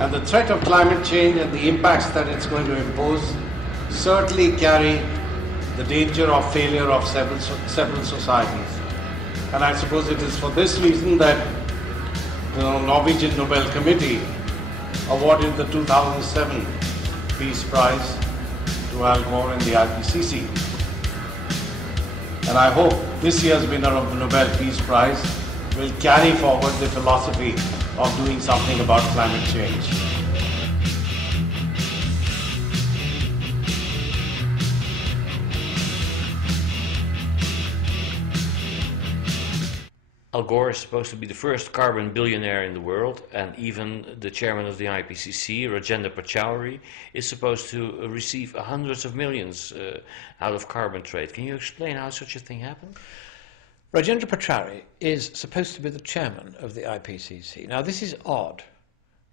And the threat of climate change and the impacts that it's going to impose certainly carry the danger of failure of several societies. And I suppose it is for this reason that the Norwegian Nobel Committee awarded the 2007 Peace Prize to Al Gore and the IPCC. And I hope this year's winner of the Nobel Peace Prize will carry forward the philosophy of doing something about climate change. Al Gore is supposed to be the first carbon billionaire in the world, and even the chairman of the IPCC, Rajendra Pachauri, is supposed to receive hundreds of millions out of carbon trade. Can you explain how such a thing happened? Rajendra Pachauri is supposed to be the chairman of the IPCC. Now this is odd,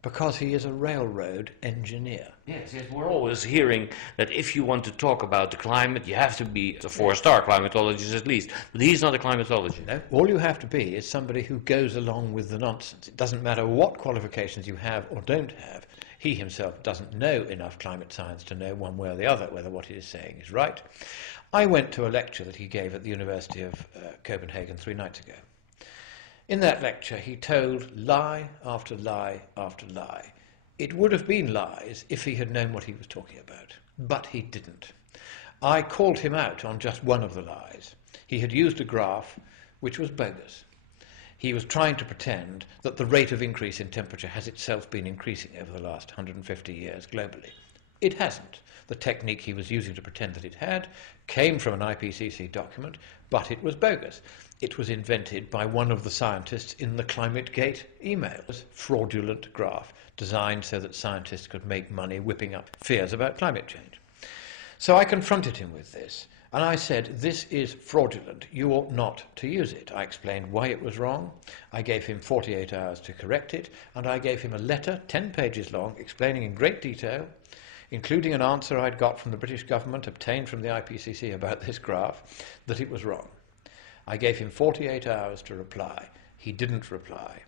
because he is a railroad engineer. Yes, we're always hearing that if you want to talk about the climate, you have to be a four-star climatologist at least. But he's not a climatologist. No, all you have to be is somebody who goes along with the nonsense. It doesn't matter what qualifications you have or don't have. He himself doesn't know enough climate science to know one way or the other whether what he is saying is right. I went to a lecture that he gave at the University of Copenhagen 3 nights ago. In that lecture, he told lie after lie after lie. It would have been lies if he had known what he was talking about, but he didn't. I called him out on just one of the lies. He had used a graph which was bogus. He was trying to pretend that the rate of increase in temperature has itself been increasing over the last 150 years globally. It hasn't. The technique he was using to pretend that it had came from an IPCC document, but it was bogus. It was invented by one of the scientists in the ClimateGate emails. Fraudulent graph designed so that scientists could make money whipping up fears about climate change. So I confronted him with this, and I said, this is fraudulent. You ought not to use it. I explained why it was wrong. I gave him 48 hours to correct it, and I gave him a letter, 10 pages long, explaining in great detail, including an answer I'd got from the British government obtained from the IPCC about this graph, that it was wrong. I gave him 48 hours to reply. He didn't reply.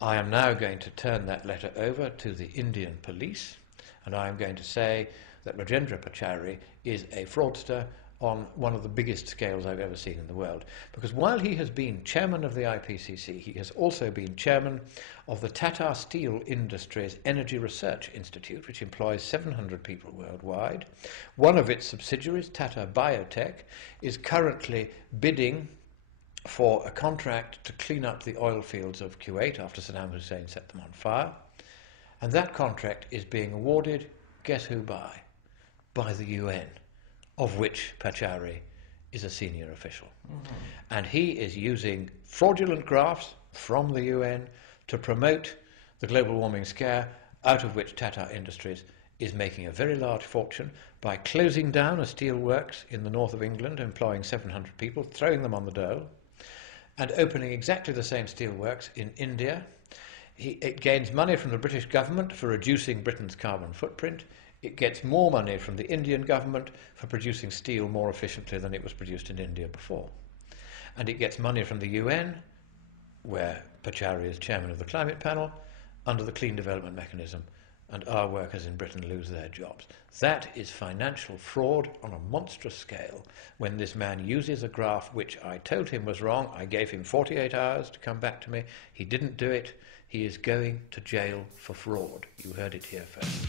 I am now going to turn that letter over to the Indian police, and I am going to say that Rajendra Pachauri is a fraudster on one of the biggest scales I've ever seen in the world. Because while he has been chairman of the IPCC, he has also been chairman of the Tata Steel Industries Energy Research Institute, which employs 700 people worldwide. One of its subsidiaries, Tata Biotech, is currently bidding for a contract to clean up the oil fields of Kuwait after Saddam Hussein set them on fire. And that contract is being awarded, guess who by? By the UN, of which Pachauri is a senior official. Mm-hmm. And he is using fraudulent graphs from the UN to promote the global warming scare, out of which Tata Industries is making a very large fortune by closing down a steel works in the north of England, employing 700 people, throwing them on the dole, and opening exactly the same steel works in India. It gains money from the British government for reducing Britain's carbon footprint. It gets more money from the Indian government for producing steel more efficiently than it was produced in India before. And it gets money from the UN, where Pachauri is chairman of the climate panel, under the Clean Development Mechanism, and our workers in Britain lose their jobs. That is financial fraud on a monstrous scale when this man uses a graph which I told him was wrong. I gave him 48 hours to come back to me. He didn't do it. He is going to jail for fraud. You heard it here first.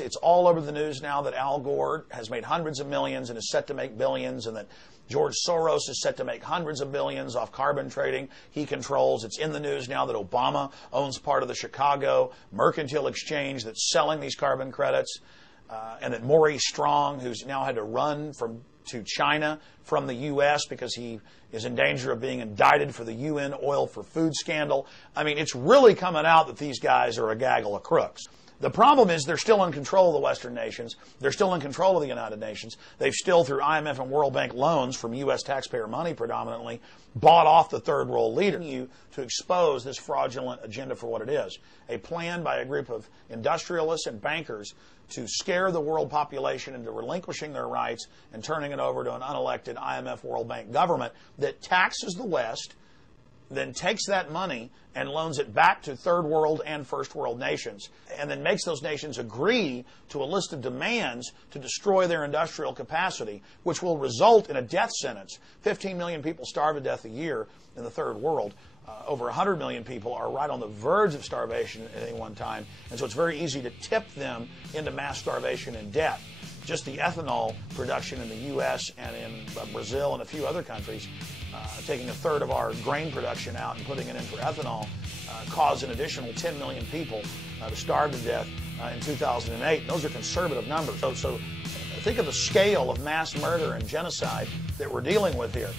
It's all over the news now that Al Gore has made hundreds of millions and is set to make billions, and that George Soros is set to make hundreds of billions off carbon trading he controls. It's in the news now that Obama owns part of the Chicago Mercantile Exchange that's selling these carbon credits, and that Maurice Strong, who's now had to run from to China from the U.S. because he is in danger of being indicted for the UN oil for food scandal. I mean, it's really coming out that these guys are a gaggle of crooks. The problem is they're still in control of the Western nations. They're still in control of the United Nations. They've still, through IMF and World Bank loans from U.S. taxpayer money predominantly, bought off the third world leaders to expose this fraudulent agenda for what it is. A plan by a group of industrialists and bankers to scare the world population into relinquishing their rights and turning it over to an unelected IMF World Bank government that taxes the West, then takes that money and loans it back to third world and first world nations, and then makes those nations agree to a list of demands to destroy their industrial capacity, which will result in a death sentence. 15 million people starve to death a year in the third world. Over 100 million people are right on the verge of starvation at any one time, and so it's very easy to tip them into mass starvation and death. Just the ethanol production in the U.S. and in Brazil and a few other countries, taking a third of our grain production out and putting it in for ethanol, caused an additional 10 million people to starve to death in 2008. Those are conservative numbers. So think of the scale of mass murder and genocide that we're dealing with here.